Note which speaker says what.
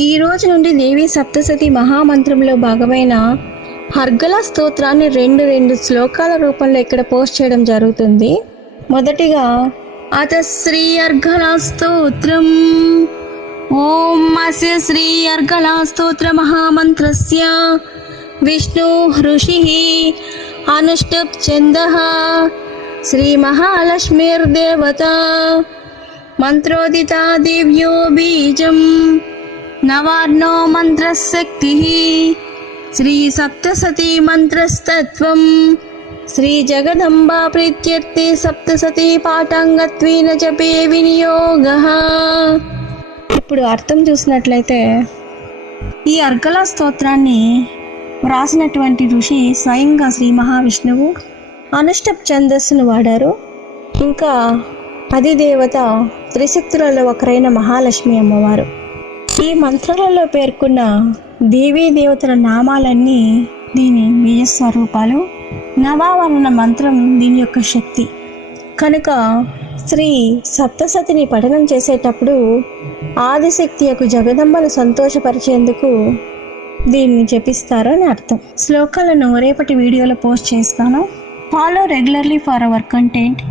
Speaker 1: ఈ రోజు నుండి దేవి సప్తసతి మహామంత్రంలో భాగమైన హర్గల స్తోత్రాన్ని రెండు రెండు శ్లోకాల రూపంలో ఇక్కడ పోస్ట్ చేయడం జరుగుతుంది. మొదటిగా అత శ్రీ అర్ఘల స్తోత్రం. ఓం అస్య శ్రీ అర్ఘల స్తోత్ర మహామంత్రస్య. విష్ణు ఋషి అనుష్టప్ ఛంద శ్రీ మహాలక్ష్మీర్దేవత. మంత్రోదిత దివ్యో బీజం. నవార్ణో మంత్రశక్తి శ్రీ సప్తసతీ మంత్రస్తత్వం శ్రీ జగదంబా ప్రీత్యర్థి సప్తసతీ పాఠాంగత్వేన చెప్పే వినియోగ ఇప్పుడు అర్థం చూసినట్లయితే ఈ అర్గల స్తోత్రాన్ని వ్రాసినటువంటి ఋషి స్వయంగా శ్రీ మహావిష్ణువు అనుష్టప్ ఛందస్సును వాడారు. ఇంకా అధిదేవత త్రిశక్తులలో ఒకరైన మహాలక్ష్మి అమ్మవారు. ఈ మంత్రాలలో పేర్కొన్న దేవీ దేవతల నామాలన్నీ దీని బీజ స్వరూపాలు. నవావరణ మంత్రం దీని యొక్క శక్తి. కనుక శ్రీ సప్తసతిని పఠనం చేసేటప్పుడు ఆదిశక్తి యొక్క జగదంబను సంతోషపరిచేందుకు దీన్ని జపిస్తారు అని అర్థం. శ్లోకాలను రేపటి వీడియోలో పోస్ట్ చేస్తాను. Follow regularly for our content.